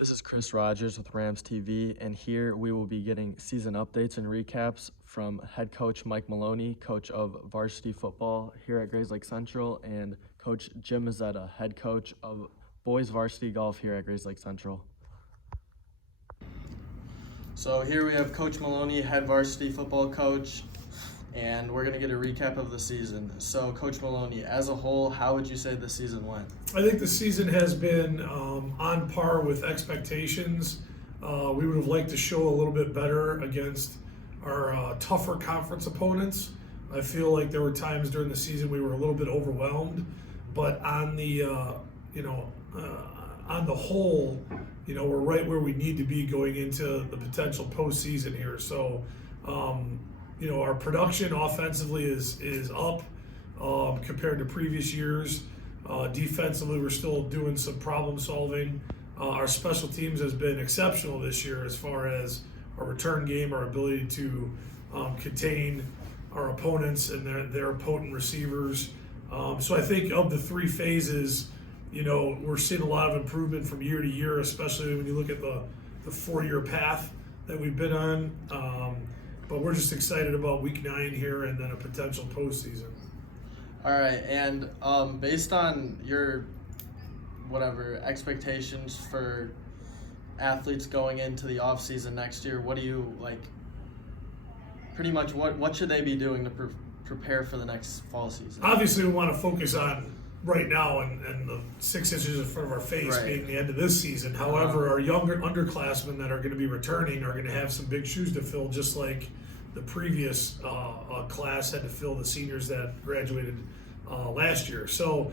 This is Chris Rogers with RamsTV, and here we will be getting season updates and recaps from head coach Mike Maloney, coach of varsity football here at Grayslake Central, and coach Jim Mazzetta, head coach of boys varsity golf here at Grayslake Central. So here we have Coach Maloney, head varsity football coach, and we're going to get a recap of the season. So, Coach Maloney, as a whole, how would you say the season went? I think the season has been on par with expectations. We would have liked to show a little bit better against our tougher conference opponents. I feel like there were times during the season we were a little bit overwhelmed, but on the on the whole, we're right where we need to be going into the potential postseason here. So. Our production offensively is up compared to previous years. Defensively, we're still doing some problem solving. Our special teams has been exceptional this year as far as our return game, our ability to contain our opponents and their potent receivers. So I think of the three phases, we're seeing a lot of improvement from year to year, especially when you look at the 4-year path that we've been on. But we're just excited about week 9 here and then a potential postseason. All right, and based on your expectations for athletes going into the off season next year, what do you like? Pretty much, what should they be doing to prepare for the next fall season? Obviously, we want to focus on right now and the 6 inches in front of our face being the end of this season. However, our younger underclassmen that are going to be returning are going to have some big shoes to fill, just like the previous class had to fill the seniors that graduated last year. So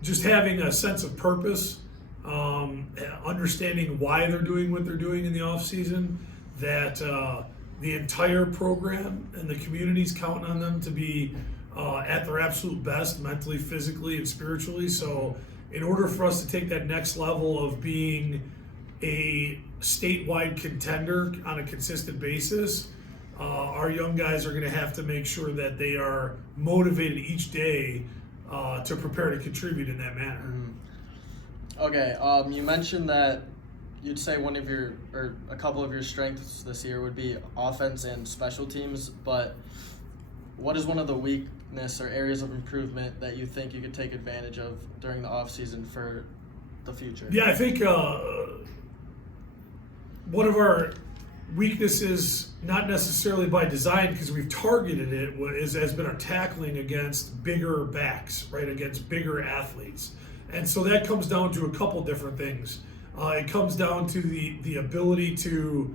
just having a sense of purpose, understanding why they're doing what they're doing in the off season, that the entire program and the community's counting on them to be at their absolute best mentally, physically, and spiritually. So in order for us to take that next level of being a statewide contender on a consistent basis, our young guys are going to have to make sure that they are motivated each day to prepare to contribute in that manner. Okay, you mentioned that you'd say one of your, or a couple of your strengths this year would be offense and special teams, but what is one of the weakness or areas of improvement that you think you could take advantage of during the off season for the future? Yeah, I think one of our weaknesses, not necessarily by design because we've targeted it, has been our tackling against bigger backs, right, against bigger athletes. And so that comes down to a couple different things. It comes down to the ability to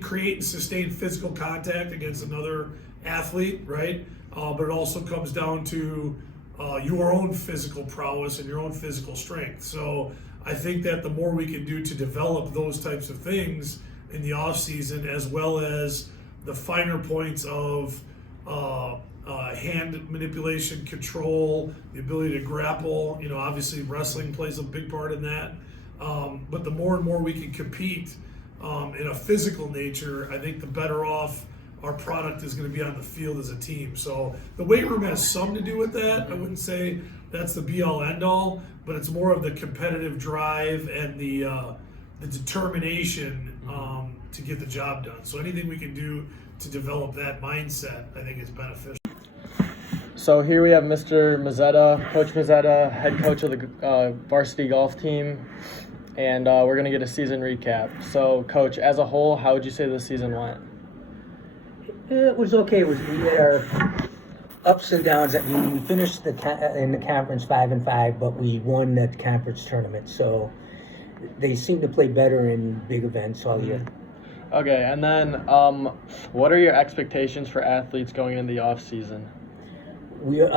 create and sustain physical contact against another athlete, right? But it also comes down to your own physical prowess and your own physical strength. So I think that the more we can do to develop those types of things in the off season, as well as the finer points of hand manipulation, control, the ability to grapple, obviously wrestling plays a big part in that. But the more and more we can compete in a physical nature, I think the better off our product is going to be on the field as a team. So the weight room has some to do with that. I wouldn't say that's the be-all, end-all, but it's more of the competitive drive and the determination to get the job done. So anything we can do to develop that mindset, I think is beneficial. So here we have Mr. Mazzetta, Coach Mazzetta, head coach of the varsity golf team, and we're going to get a season recap. So, Coach, as a whole, how would you say the season went? It was okay. We had our ups and downs. We finished in the conference 5-5, but we won that conference tournament. So they seem to play better in big events all year. Okay, and then what are your expectations for athletes going into the off season? We're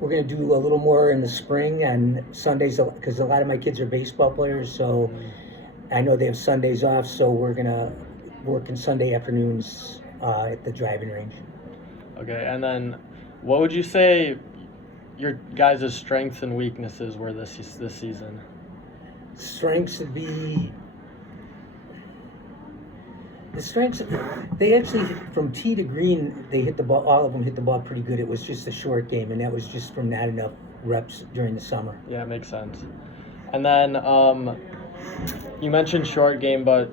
going to do a little more in the spring and Sundays because a lot of my kids are baseball players. So I know they have Sundays off. So we're going to work in Sunday afternoons at the driving range. Okay, and then what would you say your guys' strengths and weaknesses were this season? Strengths would be they actually, from tee to green, they hit the ball, all of them hit the ball pretty good. It was just a short game, and that was just from not enough reps during the summer. Yeah, it makes sense. And then you mentioned short game, but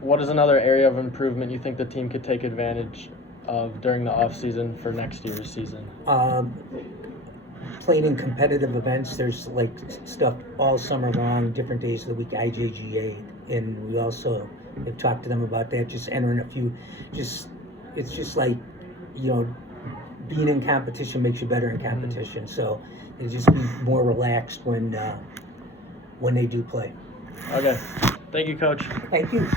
what is another area of improvement you think the team could take advantage of during the off season for next year's season? Playing in competitive events, there's like stuff all summer long, different days of the week, IJGA, and we also have talked to them about that, just entering a few, it's just like, being in competition makes you better in competition, so they just be more relaxed when they do play. Okay. Thank you, Coach. Thank you.